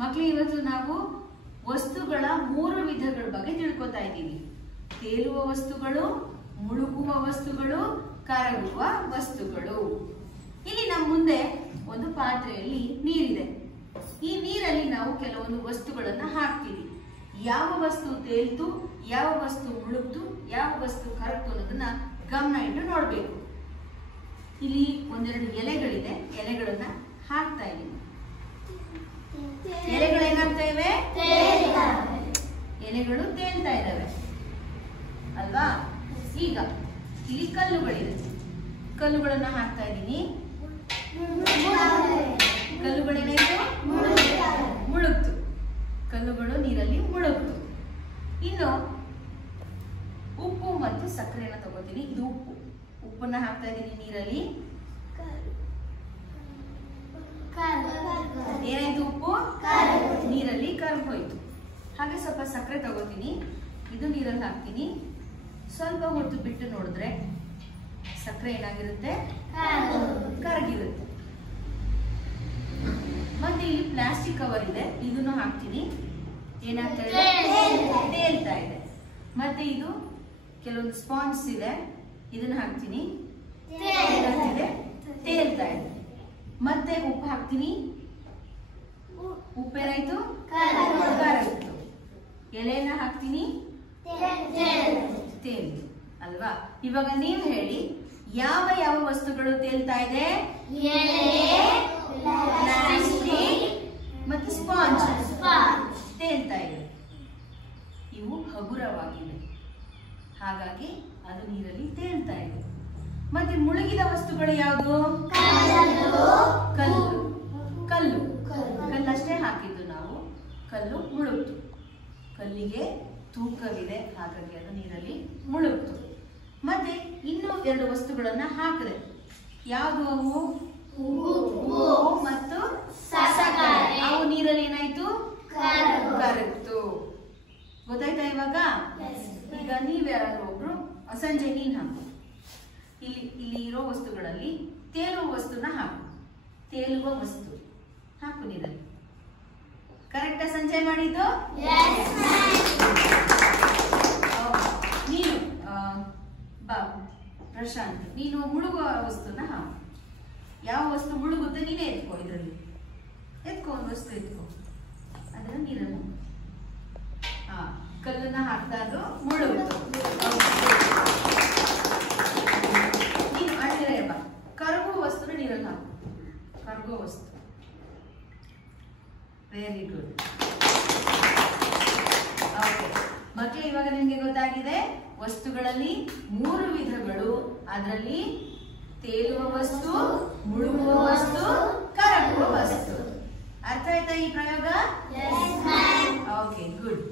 ಮಕ್ಕಳು, ಇವತ್ತು ನಾವು ವಸ್ತುಗಳ 3 ವಿಧಗಳ ಬಗ್ಗೆ ತಿಳ್ಕೊತಾ ಇದ್ದೀವಿ. ತೇಲುವ ವಸ್ತುಗಳು, ಮುಳುಗುವ ವಸ್ತುಗಳು, ಕರಗುವ ವಸ್ತುಗಳು. ಇಲ್ಲಿ ನಮ್ಮ ಮುಂದೆ ಒಂದು ಪಾತ್ರೆಯಲ್ಲಿ ನೀರಿದೆ. ಈ ನೀರಲ್ಲಿ ನಾವು ಕೆಲವೊಂದು ವಸ್ತುಗಳನ್ನ ಹಾಕ್ತೀವಿ. ಯಾವ ವಸ್ತು ತೇಲ್ತು, ಯಾವ ವಸ್ತು ಮುಳುಗ್ತು, ಯಾವ ವಸ್ತು ಕರಗ್ತು ಅನ್ನೋದನ್ನ ಗಮನ ಇಟ್ಟು ನೋಡ್ಬೇಕು. ಇಲ್ಲಿ ಒಂದೆರಡು ಎಲೆಗಳಿದೆ, ಎಲೆಗಳನ್ನ ಹಾಕ್ತಾ ಇದ್ದೀನಿ. ಎಲೆಗಳು ಏನಾಗ್ತಾ ಇವೆ? ಎಲೆಗಳು ತೇಲ್ತಾ ಇದ್ದಾವೆ ಅಲ್ವಾ? ಈಗ ಇಲ್ಲಿ ಕಲ್ಲುಗಳಿದೆ, ಕಲ್ಲುಗಳನ್ನ ಹಾಕ್ತಾ ಇದ್ದೀನಿ. ಕಲ್ಲುಗಳೇನಾಯ್ತು? ಮುಳುಗ್ತು. ಕಲ್ಲುಗಳು ನೀರಲ್ಲಿ ಮುಳುಗ್ತು. ಇನ್ನು ಉಪ್ಪು ಮತ್ತು ಸಕ್ಕರೆನ ತಗೋತೀನಿ. ಇದು ಉಪ್ಪು. ಉಪ್ಪನ್ನ ಹಾಕ್ತಾ ಇದ್ದೀನಿ ನೀರಲ್ಲಿ. ಏನಾಯ್ತು? ಉಪ್ಪು ನೀರಲ್ಲಿ ಕರಗೋಯ್ತು. ಹಾಗೆ ಸ್ವಲ್ಪ ಸಕ್ಕರೆ ತಗೋತೀನಿ. ಇದು ನೀರಲ್ಲಿ ಹಾಕ್ತೀನಿ. ಸ್ವಲ್ಪ ಹೊತ್ತು ಬಿಟ್ಟು ನೋಡಿದ್ರೆ ಸಕ್ಕರೆ ಏನಾಗಿರುತ್ತೆ? ಕರಗಿರುತ್ತೆ. ಮತ್ತೆ ಇಲ್ಲಿ ಪ್ಲಾಸ್ಟಿಕ್ ಕವರ್ ಇದೆ, ಇದನ್ನು ಹಾಕ್ತೀನಿ. ಏನಾಗ್ತಾ ಇದೆ? ತೇಲ್ತಾ ಇದೆ. ಮತ್ತೆ ಇದು ಕೆಲವೊಂದು ಸ್ಪಾಂಜ್ ಇದೆ, ಇದನ್ನ ಹಾಕ್ತೀನಿ. ತೇಲ್ತಾ ಇದೆ. ಮತ್ತೆ ಉಪ್ಪು ಹಾಕ್ತೀನಿ. ಉಪ್ಪೇನಾಯ್ತು? ಕರಗಿತು. ಎಲೆನ ಹಾಕ್ತೀನಿ. ತೇಲ್ತು ಅಲ್ವಾ? ಇವಾಗ ನೀವು ಹೇಳಿ, ಯಾವ ಯಾವ ವಸ್ತುಗಳು ತೇಲ್ತಾ ಇದೆ? ಪ್ಲಾಸ್ಟಿಕ್ ಮತ್ತು ಸ್ಪಾಂಜ್ ತೇಲ್ತಾ ಇದೆ. ಇವು ಹಗುರವಾಗಿವೆ, ಹಾಗಾಗಿ ಅದು ನೀರಲ್ಲಿ ತೇಲ್ತಾ ಇದೆ. ಮತ್ತೆ ಮುಳುಗಿದ ವಸ್ತುಗಳು ಯಾವುದು? ಕಲ್ಲು. ಕಲ್ಲು ಕಲ್ಲಷ್ಟೇ ಹಾಕಿದ್ದು ನಾವು. ಕಲ್ಲು ಮುಳುಗ್ತು. ಕಲ್ಲಿಗೆ ತೂಕವಿದೆ, ಹಾಗಾಗಿ ಅದು ನೀರಲ್ಲಿ ಮುಳುಗ್ತು. ಮತ್ತೆ ಇನ್ನೂ 2 ವಸ್ತುಗಳನ್ನ ಹಾಕಿದೆ. ಯಾವುದು ಅವು? ಉಪ್ಪು ಮತ್ತು ಸಕ್ಕರೆ. ಅವು ನೀರಲ್ಲಿ ಏನಾಯ್ತು? ಕರಗ್ತು. ಗೊತ್ತಾಯ್ತಾ ಇವಾಗ? ಈಗ ನೀವ್ಯಾರು ಒಬ್ರು ಸಂಜೆ ನೀನ್ ಹಾಕು. ಇಲ್ಲಿ ಇರೋ ವಸ್ತುಗಳಲ್ಲಿ ತೇಲುವ ವಸ್ತುನ ಹಾಕು. ತೇಲುವ ವಸ್ತು ಹಾಕು ನೀರಲ್ಲಿ. ಕರೆಕ್ಟಾ ಸಂಜೆ ಮಾಡಿದ್ದು? ನೀನು ಬಾ ಪ್ರಶಾಂತ್, ನೀನು ಮುಳುಗುವ ವಸ್ತುನ ಹಾಕು. ಯಾವ ವಸ್ತು ಮುಳುಗುತ್ತೆ ನೀನೇ ಎತ್ಕೋ. ಇದರಲ್ಲಿ ಎತ್ಕೋ, ಒಂದು ವಸ್ತು ಎತ್ಕೋ, ಅದನ್ನ ನೀರನ್ನು. ಕಲ್ಲನ್ನ ಹಾಕ್ತಾ ಅದು ಮುಳುಗುತ್ತೆ. ನೀನು ಅಳ್ಳಿರೇ ಬಾ. ಕರಗುವ ವಸ್ತುನ ನೀರಲ್ಲಿ ಹಾಕು. ಕರಗುವ ವಸ್ತು. Very good. ಓಕೆ ಮಕ್ಕಳು, ಇವಾಗ ನಿಮ್ಗೆ ಗೊತ್ತಾಗಿದೆ ವಸ್ತುಗಳಲ್ಲಿ 3 ವಿಧಗಳು. ಅದರಲ್ಲಿ ತೇಲುವ ವಸ್ತು, ಮುಳುಗುವ ವಸ್ತು, ಕರಗುವ ವಸ್ತು. ಅರ್ಥ ಆಯ್ತಾ ಈ ಪ್ರಯೋಗ? Okay good.